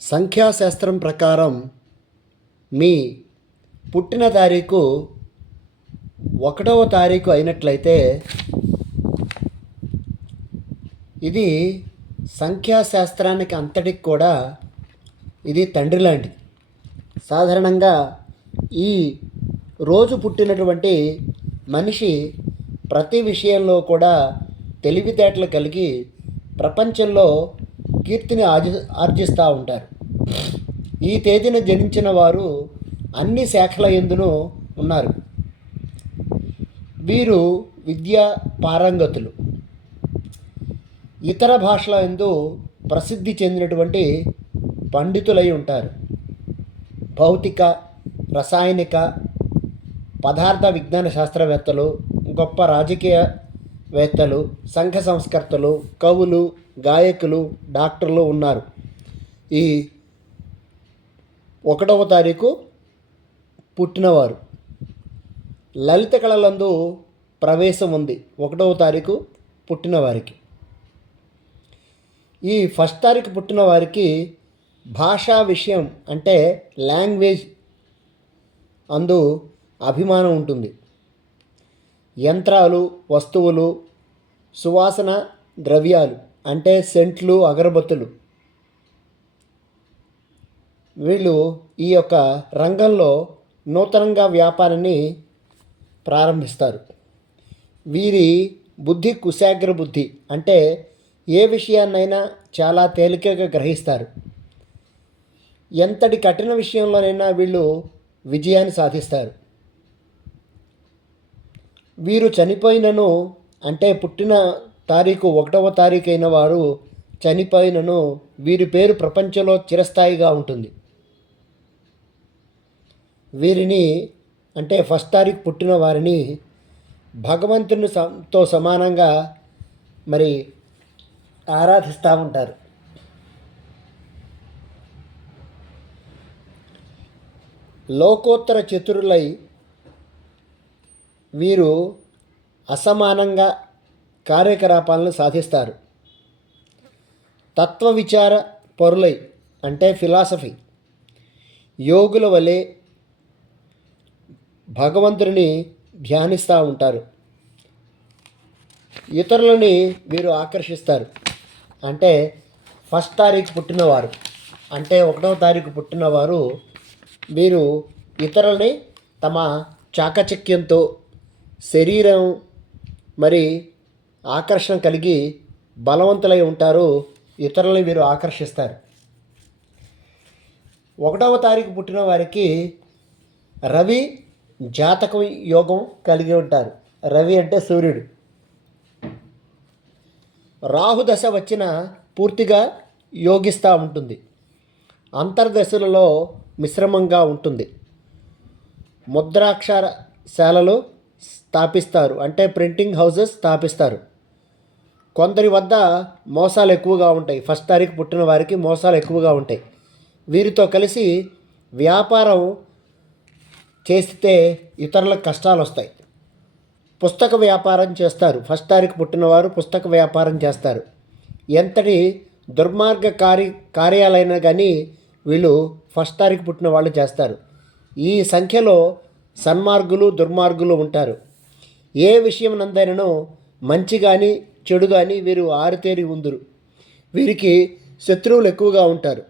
సంఖ్యాశాస్త్రం ప్రకారం మీ పుట్టిన తారీఖు ఒకటవ తారీఖు అయినట్లయితే ఇది సంఖ్యాశాస్త్రానికి అంతటికి కూడా ఇది తండ్రి లాంటిది. సాధారణంగా ఈ రోజు పుట్టినటువంటి మనిషి ప్రతి విషయంలో కూడా తెలివితేటలు కలిగి ప్రపంచంలో కీర్తిని ఆర్జి ఆర్జిస్తూ ఉంటారు. ఈ తేదీన జనించిన వారు అన్ని శాఖల ఎందును ఉన్నారు. వీరు విద్యా పారంగతులు. ఇతర భాషల ఎందు ప్రసిద్ధి చెందినటువంటి పండితులై ఉంటారు. భౌతిక రసాయనిక పదార్థ విజ్ఞాన శాస్త్రవేత్తలు గొప్ప రాజకీయ వేత్తలు సంఘ సంస్కర్తలు కవులు గాయకులు డాక్టర్లు ఉన్నారు. ఈ ఒకటవ తారీఖు పుట్టినవారు. లలిత కళలందు ప్రవేశం ఉంది. ఒకటవ తారీఖు పుట్టినవారికి. ఈ ఫస్ట్ తారీఖు పుట్టిన వారికి భాషా విషయం అంటే లాంగ్వేజ్ అందు అభిమానం ఉంటుంది. యంత్రాలు వస్తువులు సువాసన ద్రవ్యాలు అంటే సెంట్లు అగరబత్తులు. వీళ్ళు ఈ యొక్క రంగంలో నూతనంగా వ్యాపారాన్ని ప్రారంభిస్తారు. వీరి బుద్ధి కుశాగ్ర బుద్ధి అంటే ఏ విషయాన్నైనా చాలా తేలికగా గ్రహిస్తారు. ఎంతటి కఠిన విషయంలోనైనా వీళ్ళు విజయాన్ని సాధిస్తారు. వీరు చనిపోయినను అంటే పుట్టిన తారీఖు ఒకటవ తారీఖు అయిన వారు చనిపోయినను వీరి పేరు ప్రపంచంలో చిరస్థాయిగా ఉంటుంది. వీరిని అంటే ఫస్ట్ తారీఖు పుట్టిన వారిని భగవంతుని తో సమానంగా మరి ఆరాధిస్తూ ఉంటారు. లోకోత్తర చతురులై వీరు అసమానంగా కార్యకలాపాలను సాధిస్తారు. తత్వ విచార పరులై అంటే ఫిలాసఫీ. యోగుల వలె భగవంతుడిని ధ్యానిస్తూ ఉంటారు. ఇతరులని వీరు ఆకర్షిస్తారు. అంటే ఫస్ట్ తారీఖు పుట్టినవారు. అంటే ఒకటవ తారీఖు పుట్టినవారు వీరు ఇతరులని తమ చాకచక్యంతో శరీరం మరి ఆకర్షణ కలిగి బలవంతులై ఉంటారు. ఇతరులని వీరు ఆకర్షిస్తారు. ఒకటవ తారీఖు పుట్టిన వారికి రవి జాతకం యోగం కలిగి ఉంటారు. రవి అంటే సూర్యుడు. రాహుదశ వచ్చిన పూర్తిగా యోగిస్తూ ఉంటుంది. అంతర్దశలలో మిశ్రమంగా ఉంటుంది. ముద్రాక్షర శాలలు స్థాపిస్తారు. అంటే ప్రింటింగ్ హౌసెస్ స్థాపిస్తారు. కొందరి వద్ద మోసాలు ఎక్కువగా ఉంటాయి. ఫస్ట్ తారీఖు పుట్టిన వారికి మోసాలు ఎక్కువగా ఉంటాయి. వీరితో కలిసి వ్యాపారం చేస్తే ఇతరులకు కష్టాలు వస్తాయి. పుస్తక వ్యాపారం చేస్తారు. ఫస్ట్ తారీఖు పుట్టినవారు పుస్తక వ్యాపారం చేస్తారు. ఎంతటి దుర్మార్గ కార్య కార్యాలైనా కానీ వీళ్ళు ఫస్ట్ తారీఖు పుట్టిన వాళ్ళు చేస్తారు. ఈ సంఖ్యలో సన్మార్గులు దుర్మార్గులు ఉంటారు. ఏ విషయం నందైనను మంచి కానీ చెడు కానీ వీరు ఆరితేరి ఉందురు. వీరికి శత్రువులు ఎక్కువగా ఉంటారు.